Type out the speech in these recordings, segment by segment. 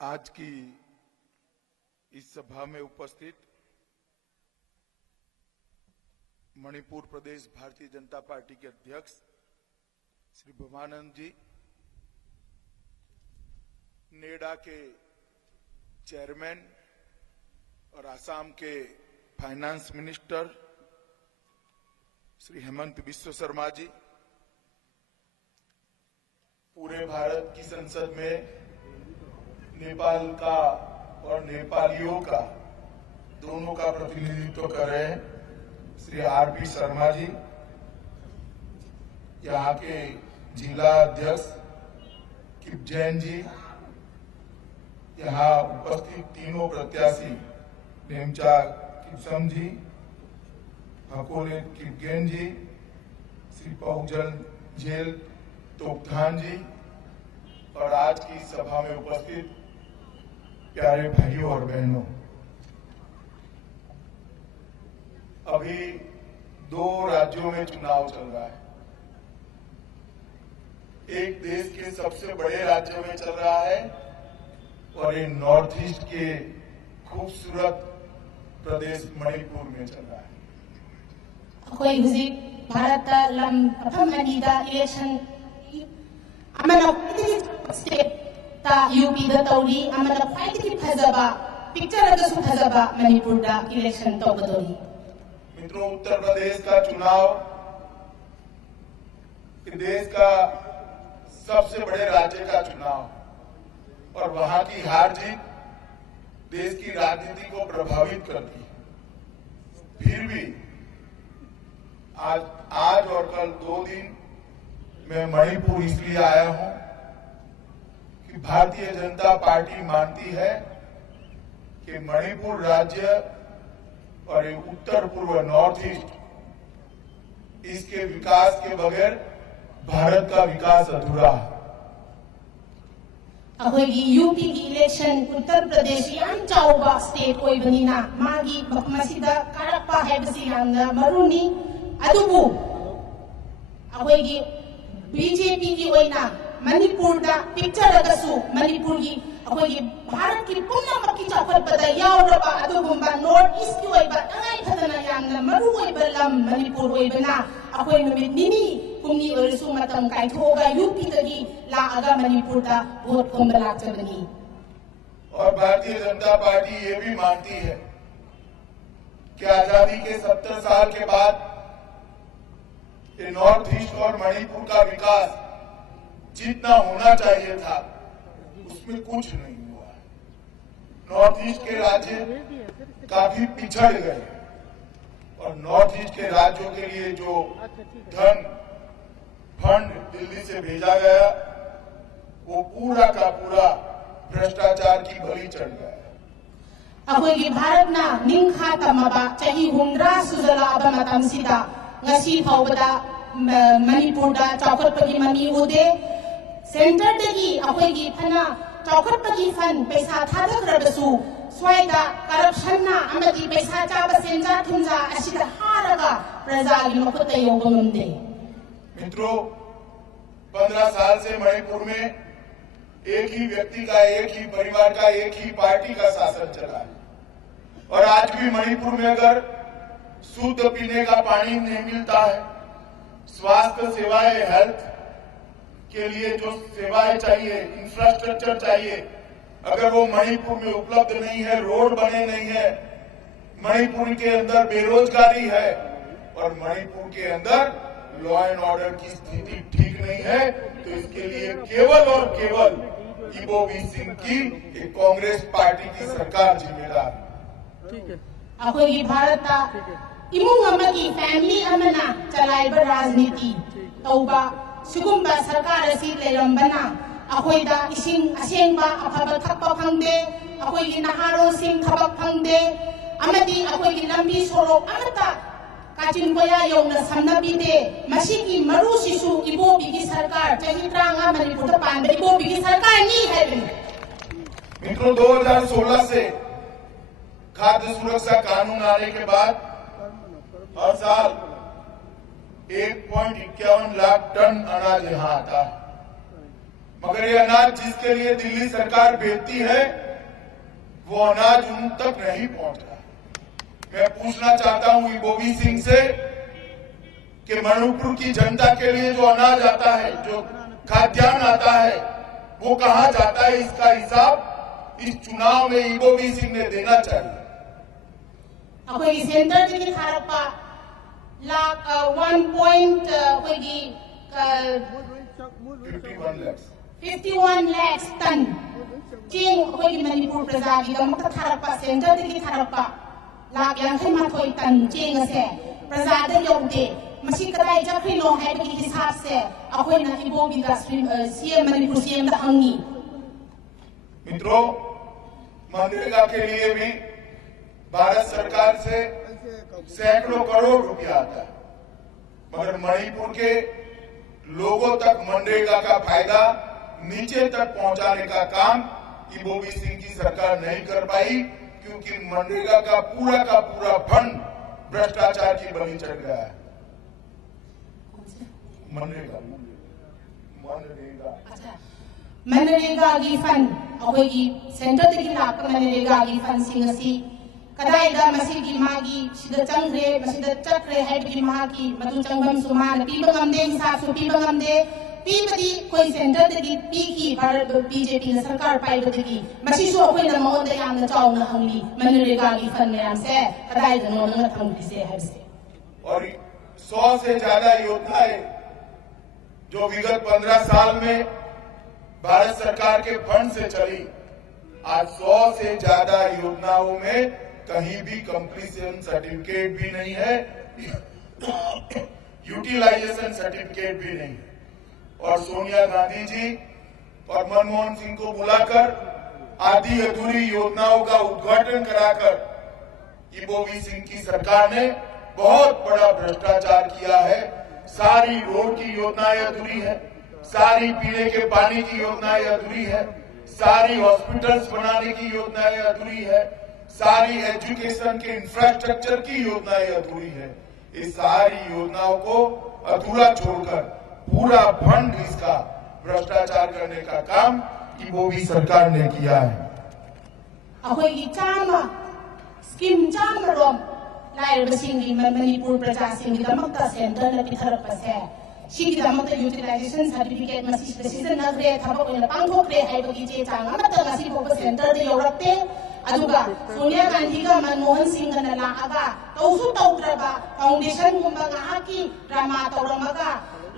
आज की इस सभा में उपस्थित मणिपुर प्रदेश भारतीय जनता पार्टी के अध्यक्ष श्री भवानंद जी, नेडा के चेयरमैन और आसाम के फाइनेंस मिनिस्टर श्री हेमंत बिस्वा शर्मा जी, पूरे भारत की संसद में नेपाल का और नेपालियों का दोनों का प्रतिनिधित्व कर रहे हैं श्री आरपी शर्मा जी, यहाँ के जिला अध्यक्ष किप जैन जी, यहाँ उपस्थित तीनों प्रत्याशी नेमचा किपसम जी, हकोले किपगेन जी, श्री पहुजल झेल तोकधान जी और आज की सभा में उपस्थित प्यारे भाइयों और बहनों, अभी दो राज्यों में चुनाव चल रहा है। एक देश के सबसे बड़े राज्य में चल रहा है और एक नॉर्थ ईस्ट के खूबसूरत प्रदेश मणिपुर में चल रहा है। कोई हुजी भारत लम प्रथम अनीदा इलेक्शन अमना स्टेट ता यूपी दा तौरी अमना ख्वाइदगी फजबा पिक्चर अगसु फजबा मणिपुर दा इलेक्शन तौबदोरी। मित्रों, उत्तर प्रदेश का चुनाव देश का सबसे बड़े राज्य का चुनाव और वहां की हार जीत देश की राजनीति को प्रभावित करती है। फिर भी आज और कल 2 दिन मैं मणिपुर इसलिए आया हूं कि भारतीय जनता पार्टी मानती है कि मणिपुर राज्य और एक उत्तर पूर्व नॉर्थ ईस्ट, इसके विकास के बगैर भारत का विकास अधूरा है। अखोगी यूपी की इलेक्शन उत्तर प्रदेश याम चाउबा स्टेट ओइबनिना मागी मसिदा कारप्पा हैबसी यामना मरुनी अदुबु अखोगी बीजेपी की ओइना मणिपुर दा पिक्चर अगसु मणिपुर की अखोगी भारत की पुनः की चाउखटपदा यावरबा अदुगुम्बा नॉर्थ ईस्ट की ओइबा तंगाई फदना यामना मरु ओइबा लम मणिपुर ओइबना अखोई नुमित निनी कुमनी ओरसु मतम काइथोगा यूपी तगी लागा मणिपुर दा वोट खोंबा लाचबनी। और भारतीय जनता पार्टी ये भी मानती है कि आजादी के 70 साल के बाद ये नॉर्थ ईस्ट और मणिपुर का विकास जितना होना चाहिए था उसमें कुछ नहीं हुआ है। नॉर्थ ईस्ट के राज्य काफी पिछड़ गए और नॉर्थ ईस्ट के राज्यों के लिए जो धन फंड दिल्ली से भेजा गया वो पूरा का पूरा भ्रष्टाचार की बलि चढ़ गया। अखोगी भारत ना निंखा तमबा चाही हुंद्रा सुजला अबा मतमसिदा ngasi फाउबदा मणिपुर दा चाउखटपगी ममी उदे सेंटर दगी अखोगी फना चाउखटपगी फन पैसा थादखरबसु स्वाइदा करप्शन ना अमदी पैसा चाबा सेंजा थुंजा असिदा हारगा प्रजागी मखुत योगमंदे। मित्रों, 15 साल से मणिपुर में एक ही व्यक्ति का, एक ही परिवार का, एक ही पार्टी का शासन चला है और आज भी मणिपुर में अगर शुद्ध पीने का पानी नहीं मिलता है, स्वास्थ्य सेवाएं, हेल्थ के लिए जो सेवाएं चाहिए, इंफ्रास्ट्रक्चर चाहिए, अगर वो मणिपुर में उपलब्ध नहीं है, रोड बने नहीं है, मणिपुर के अंदर बेरोजगारी है और मणिपुर के अंदर लॉ एंड ऑर्डर की स्थिति ठीक नहीं है, तो इसके लिए केवल और केवल इबोवी सिंह की एक कांग्रेस पार्टी की सरकार जिम्मेदार है। अखोगी भारत इमुंग अमगी फैमिली अमना चलाइबा राजनीति तौबा सिगुम्बा सरकार असी लेरंबना अखोइदा इसिंग असेंबा अफबा थक्पा फंगदे, अखोइगी नहारोसिंग थबक फंगदे, अमदी अखोइगी लंबी सोरोक अमता काचिन कोया यौना समनबीदे, मसीगी मरु शिशु इबोबीगी सरकार चाही त्रांगा मणिपुर दा पांबे इबोबीगी सरकार नी है। मित्रों, 2016 से खाद्य सुरक्षा कानून आने के बाद हर साल 1.51 लाख टन अनाज यहाँ आता है मगर ये अनाज जिसके लिए दिल्ली सरकार भेजती है वो अनाज उन तक नहीं पहुंच रहा। मैं पूछना चाहता हूं इबोवी सिंह से कि मणिपुर की जनता के लिए जो अनाज आता है, जो खाद्यान्न आता है, वो कहां जाता है, इसका हिसाब इस चुनाव में इबोवी सिंह ने देना चाहिए। अखोई सेंटर की थारपा लाख 51 lakhs टन चेंग अखोई मणिपुर प्रजा की दमक थारपा सेंटर की थारपा लाख 52 टन चेंग से प्रजा दे योगदे मसी कदाई जखरिनो है की हिसाब से अखोई ना इबोवी का सीएम मणिपुर सीएम दा हंगी। मित्रों, मनरेगा के लिए भी भारत सरकार से सैकड़ों करोड़ रुपया आता है, मगर मणिपुर के लोगों तक मनरेगा का फायदा नीचे तक पहुंचाने का काम इबोवी सिंह की सरकार नहीं कर पाई, क्योंकि मनरेगा का पूरा फंड भ्रष्टाचार की बलि चढ़ गया है। मनरेगा की फंड अखोई सेंटर की लाख मनरेगा की फंड सिंह असी कदाइदा मसीगी मागी सिदा चंग्रे मसीदा चक्रे है की मागी मधु चंगम सुमान पीबा गमदे हिसाब से पीबा गमदे पीबदी कोई सेंटर की पी की भारत बीजेपी ने सरकार पाइबदी मसी सो कोई न मोद याम चाउना हंगी मनरेगा की फंड में हमसे कदाइदा नो न थंगी से है से। और 100 से ज्यादा योजनाएं जो विगत 15 साल में भारत सरकार के फंड से चली, आज 100 से ज्यादा योजनाओं में कहीं भी कंप्लीशन सर्टिफिकेट भी नहीं है, यूटिलाइजेशन सर्टिफिकेट भी नहीं है। और सोनिया गांधी जी और मनमोहन सिंह को बुलाकर आधी अधूरी योजनाओं का उद्घाटन कराकर इबोवी सिंह की सरकार ने बहुत बड़ा भ्रष्टाचार किया है। सारी रोड की योजनाएं अधूरी है, सारी पीने के पानी की योजनाएं अधूरी है, सारी हॉस्पिटल्स बनाने की योजनाएं अधूरी है, सारी एजुकेशन के इंफ्रास्ट्रक्चर की योजनाएं अधूरी है। इस सारी योजनाओं को अधूरा छोड़कर पूरा फंड इसका भ्रष्टाचार करने का काम इबोवी सरकार ने किया है। अखोई चामा स्कीम चामा रोम लाइर बसिंगी मणिपुर प्रजा सिंगी दमकता सेंटर न पिथरपसे सिगी दमकता यूटिलाइजेशन सर्टिफिकेट मसी प्रेसिडेंट नगरे थबक ओइना पांगथोक्रे हाइबगी चे चांग अमता मसी फोक सेंटर दे योरक्ते अदुगा सोनिया गांधी का मनमोहन सिंह न लागा तौसु तौद्रबा फाउंडेशन गुम्बा गाकी ड्रामा तौरमगा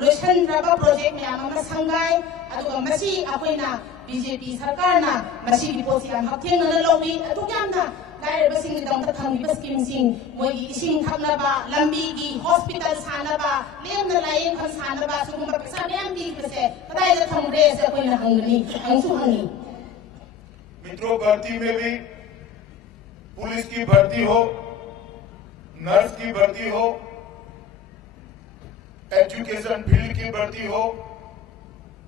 लोइसनद्रबा प्रोजेक्ट म्याम अमा संगाय अदुगा मसी अखोइना बीजेपी सरकार ना मसी की पोसी याम हक्थेंग न लौवी अदुगामना लाइर बसिंग दमकता थंगी स्कीम सिंग मोई इसिंग थंगनबा लंबी की हॉस्पिटल सानबा लेम न लाइन खन सानबा सुगुम्बा पैसा म्याम दी बसे पताय द थंगरे से अखोइना हंगनी हंगसु हंगी। मित्रों, भर्ती में भी पुलिस की भर्ती हो, नर्स की भर्ती हो, एजुकेशन फील्ड की भर्ती हो,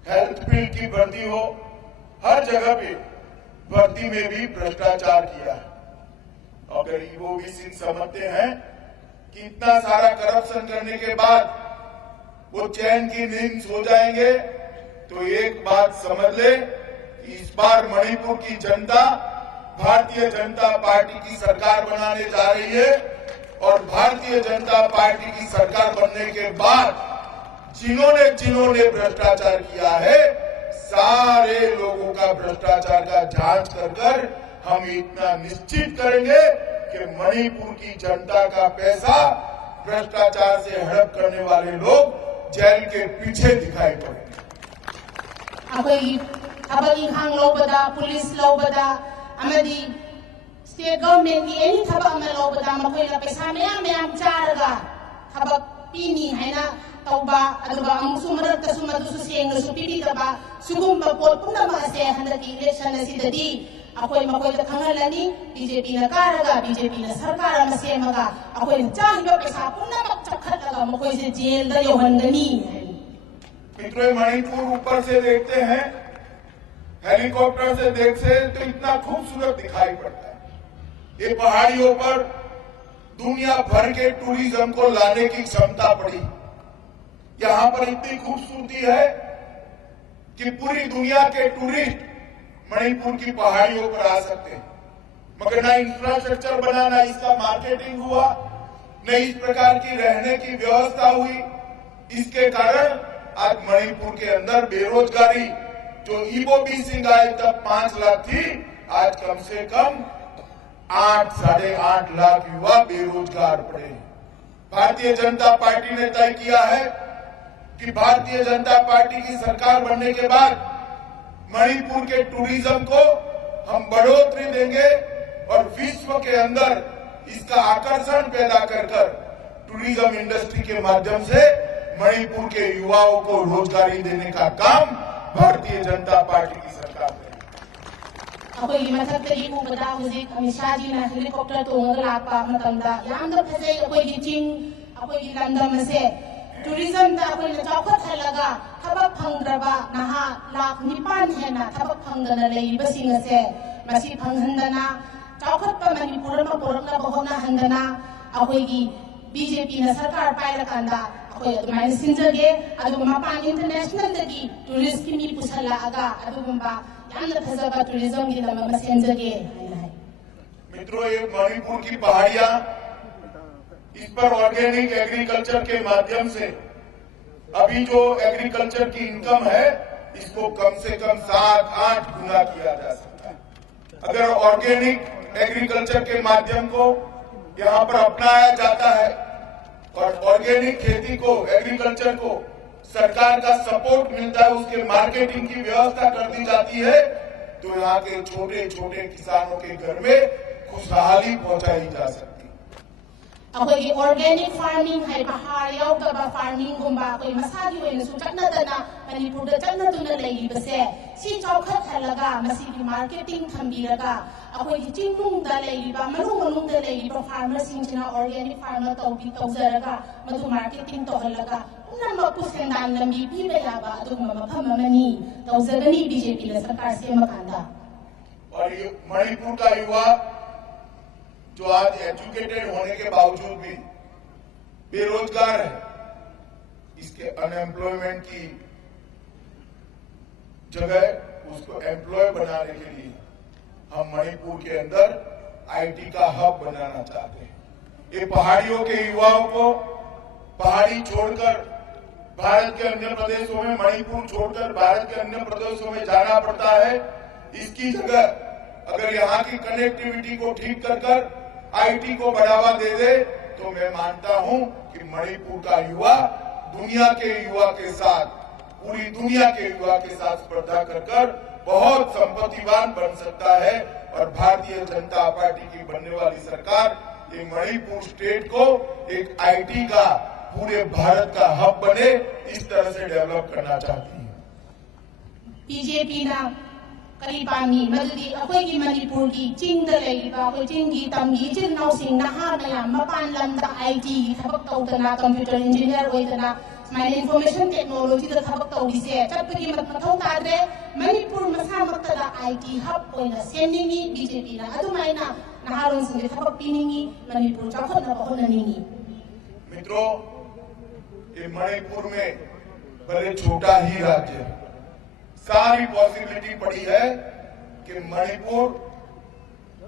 हेल्थ फील्ड की भर्ती हो, हर जगह पे भर्ती में भी भ्रष्टाचार किया है। अगर इबोवी सिंह समझते हैं कि इतना सारा करप्शन करने के बाद वो चैन की नींद सो जाएंगे, तो एक बात समझ ले, इस बार मणिपुर की जनता भारतीय जनता पार्टी की सरकार बनाने जा रही है। और भारतीय जनता पार्टी की सरकार बनने के बाद जिन्होंने भ्रष्टाचार किया है, सारे लोगों का भ्रष्टाचार का जांच कर हम इतना निश्चित करेंगे कि मणिपुर की जनता का पैसा भ्रष्टाचार से हड़प करने वाले लोग जेल के पीछे दिखाई पड़ेंगे। थबक लौबदा पुलिस लौबदा अमदी स्टेट गवर्नमेंट की एनी थबक अमा लौबदा मखोइना पैसा मयाम चारगा थबक पीनी हैना तौबा अदुगा अमुसु मरक्तसु मदुसु सेंगसु पीबीदबा सुगुम्बा पोट पुनमक असे हंदकी इलेक्शन असिददी अखोई मखोइदा खंगलनी बीजेपी न कारगा बीजेपी न सरकार अमा सेमगा अखोइ चाहिबा पैसा पुनमक चखतगा मखोइ से जेल द योहंगनी। मित्रों, मणिपुर ऊपर से देखते हैं, हेलीकॉप्टर से देखते तो इतना खूबसूरत दिखाई पड़ता है। ये पहाड़ियों पर दुनिया भर के टूरिज्म को लाने की क्षमता पड़ी। यहाँ पर इतनी खूबसूरती है कि पूरी दुनिया के टूरिस्ट मणिपुर की पहाड़ियों पर आ सकते हैं, मगर न इंफ्रास्ट्रक्चर बना, न इसका मार्केटिंग हुआ, न इस प्रकार की रहने की व्यवस्था हुई। इसके कारण आज मणिपुर के अंदर बेरोजगारी, जो ईबोबी सिंह आए तब 5 लाख थी, आज कम से कम 8-8.5 लाख युवा बेरोजगार पड़े हैं। भारतीय जनता पार्टी ने तय किया है कि भारतीय जनता पार्टी की सरकार बनने के बाद मणिपुर के टूरिज्म को हम बढ़ोतरी देंगे और विश्व के अंदर इसका आकर्षण पैदा कर टूरिज्म इंडस्ट्री के माध्यम से मणिपुर के युवाओं को रोजगारी देने का काम भारतीय जनता पार्टी की सरकार ने। अखोई मथक्तरी उबदा हुजिक अमित जी ना हेलीकॉप्टर तोंगा लापा मतमदा यामदा फजे अखोई चिंग अखोई लंदम से टूरिज्म दा अखोई चौखत हलगा थबक फंगद्रबा नहा लाख 9 हेना थबक फंगदना लेइबसिंग से मसी फंगहंदना चौखत मणिपुर में पुरमना बहुना हंदना अखोई बीजेपी ना सरकार पाइरकांदा अखोई अदुमाइन सिंजगे मपान इंटरनेशनल दगी टूरिस्ट की मी पुसलागा अदुगुंबा यामना फजबा टूरिज्म की लम्बा सिंजगे। मित्रों, ये मणिपुर की पहाड़ियां, इस पर ऑर्गेनिक एग्रीकल्चर के माध्यम से अभी जो एग्रीकल्चर की इनकम है, इसको कम से कम 7-8 गुना किया जा सकता है। अगर ऑर्गेनिक एग्रीकल्चर के माध्यम को यहाँ पर अपनाया जाता है और ऑर्गेनिक खेती को, एग्रीकल्चर को सरकार का सपोर्ट मिलता है, उसके मार्केटिंग की व्यवस्था कर दी जाती है, तो यहाँ के छोटे छोटे किसानों के घर में खुशहाली पहुंचाई जा सकती है। अखोई ऑर्गेनिक फार्मिंग है पहाड़ याउदबा फार्मिंग गुंबा अखोई मसागी ओइना सु चक्नदना मणिपुर दा चक्नदुना लेइबसे सी चौखत हलगा मसीगी मार्केटिंग थंबीरगा अखोई चिंगुंग दा लेइबा मनुंग दा लेइबा फार्मर सिंचना ऑर्गेनिक फार्मर तौजरगा मधु मार्केटिंग तो हलगा उनमकु सेंदान लंबी पीबे याबा अदुगुमा मफम मनी तौजगनी बीजेपी ने सरकार से मकांदा। और ये मणिपुर का युवा जो आज एजुकेटेड होने के बावजूद भी बेरोजगार है, इसके अनएम्प्लॉयमेंट की जगह उसको एम्प्लॉय बनाने के लिए हम मणिपुर के अंदर आईटी का हब बनाना चाहते हैं। ये पहाड़ियों के युवाओं को पहाड़ी छोड़कर भारत के अन्य प्रदेशों में, मणिपुर छोड़कर भारत के अन्य प्रदेशों में जाना पड़ता है। इसकी जगह अगर यहाँ की कनेक्टिविटी को ठीक कर आईटी को बढ़ावा दे दे, तो मैं मानता हूं कि मणिपुर का युवा दुनिया के युवा के साथ, पूरी दुनिया के युवा के साथ स्पर्धा कर बहुत संपत्तिवान बन सकता है। और भारतीय जनता पार्टी की बनने वाली सरकार ये मणिपुर स्टेट को एक आईटी का पूरे भारत का हब बने, इस तरह से डेवलप करना चाहती है। बीजेपी ना करीबानी मदुदी अखोई मणिपुर की चिंग लेइबा अखोई चिंगी तमगी चिन नौसिंग नहा मयाम मपान लमदा आईटी थबक तौदना कंप्यूटर इंजीनियर ओइदना स्माइल इंफॉर्मेशन टेक्नोलॉजी दा थबक तौदिसे चटपगी मथौ तादरे मणिपुर मसा मक्तदा आईटी हब ओइना सेनिंगी बीजेपी ना अदुमाइना नहारों सिंगे थबक पिनिंगी मणिपुर चौखना बहुननिंगी। मित्रों, ये मणिपुर में भले छोटा ही राज्य है, सारी पॉसिबिलिटी पड़ी है कि मणिपुर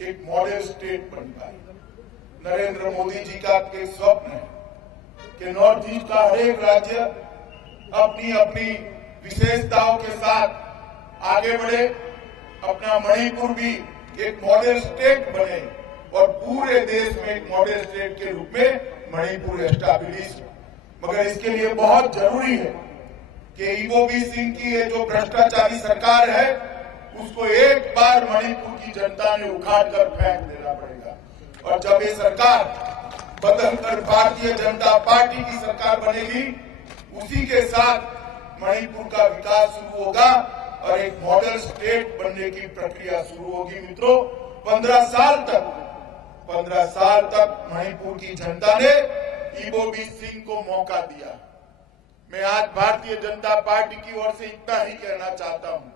एक मॉडल स्टेट बन पाए। नरेंद्र मोदी जी का एक स्वप्न है कि नॉर्थ ईस्ट का हर एक राज्य अपनी अपनी विशेषताओं के साथ आगे बढ़े, अपना मणिपुर भी एक मॉडल स्टेट बने और पूरे देश में एक मॉडल स्टेट के रूप में मणिपुर एस्टैब्लिश हो। मगर इसके लिए बहुत जरूरी है कि ईबोबी सिंह की ये जो भ्रष्टाचारी सरकार है, उसको एक बार मणिपुर की जनता ने उखाड़ कर फेंक देना पड़ेगा। और जब ये सरकार बदलकर भारतीय जनता पार्टी की सरकार बनेगी, उसी के साथ मणिपुर का विकास शुरू होगा और एक मॉडल स्टेट बनने की प्रक्रिया शुरू होगी। मित्रों, 15 साल तक मणिपुर की जनता ने ईबोबी सिंह को मौका दिया। मैं आज भारतीय जनता पार्टी की ओर से इतना ही कहना चाहता हूं,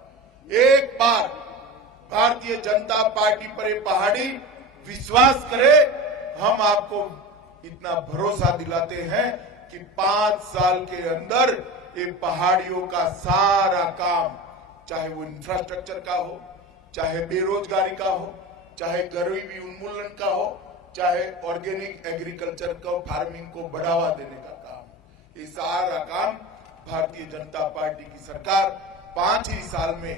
एक बार भारतीय जनता पार्टी पर ये पहाड़ी विश्वास करे। हम आपको इतना भरोसा दिलाते हैं कि 5 साल के अंदर ये पहाड़ियों का सारा काम, चाहे वो इंफ्रास्ट्रक्चर का हो, चाहे बेरोजगारी का हो, चाहे गरीबी उन्मूलन का हो, चाहे ऑर्गेनिक एग्रीकल्चर को, फार्मिंग को बढ़ावा देने का काम, ये सारा काम भारतीय जनता पार्टी की सरकार 5 ही साल में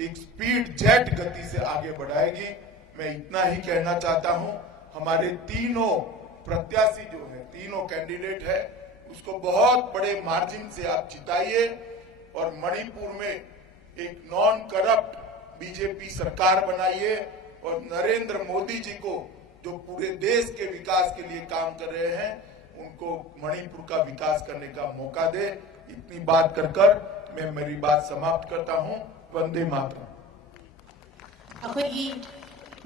एक स्पीड जेट गति से आगे बढ़ाएगी। मैं इतना ही कहना चाहता हूं, हमारे तीनों प्रत्याशी जो है, तीनों कैंडिडेट है, उसको बहुत बड़े मार्जिन से आप जिताइए और मणिपुर में एक नॉन करप्ट बीजेपी सरकार बनाइए और नरेंद्र मोदी जी को, जो पूरे देश के विकास के लिए काम कर रहे हैं, उनको मणिपुर का विकास करने का मौका दे। इतनी बात कर मैं मेरी बात समाप्त करता हूं। वंदे मातरम।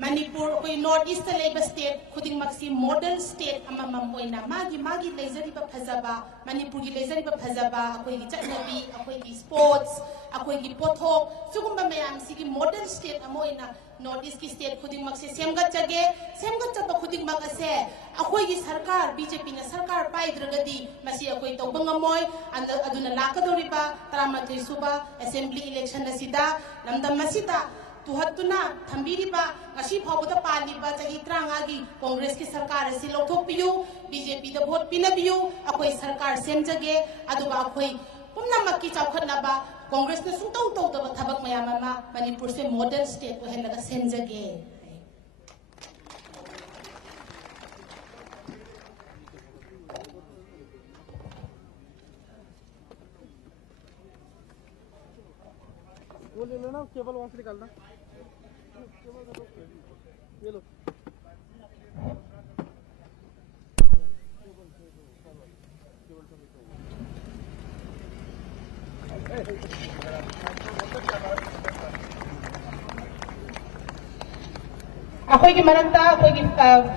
मणिपुर कोई नॉर्थ ईस्ट लेबा स्टेट खुदिंगमक्सी मॉडल स्टेट अममम ओइना मागी लेजरिबा फजबा मणिपुर की लेजरिबा फजबा अखोइगी चटनबी अखोइगी स्पोर्ट्स अखोइगी पोथोक सुगुम्बा मयाम सिगी मॉडल स्टेट अम ओइना नॉर्थ ईस्ट की स्टेट खुदिंगमक्से सेमगच्चबा खुदिंगमक असे अखोइगी सरकार बीजेपी ना सरकार पाइद्रगदी मसी अखोइ तौबा ngमोय अदुना लाकदोरिबा 13 सुबा असेंबली इलेक्शन असिदा लमदम मसिदा तुहत्तुना थंबीरिबा ngasi फाउबदा पालिबा चही 35 की कांग्रेस की सरकार असी लौथोकपियु बीजेपी दा वोट पिनबियु अखोइ सरकार सेमजगे अदुगा अखोइ पुनमक की चौखटनाबा कांग्रेस ने सुतौ तौदबा थबक मयामा मणिपुर से मॉडल स्टेट ओहेलगा सेमजगे। वो ले लेना, केबल वहां से निकालना, ये लो। अखोइगी मरक्ता अखोइगी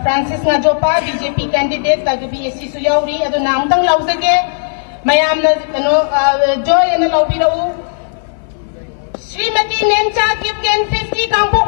Francis नाजोपा BJP candidate rugby AC सु याउरी अदु नामतंग लौजगे मयामना कनो जॉय एना लौबिरउ श्रीमती नेमचा किपकेन 50 कांपो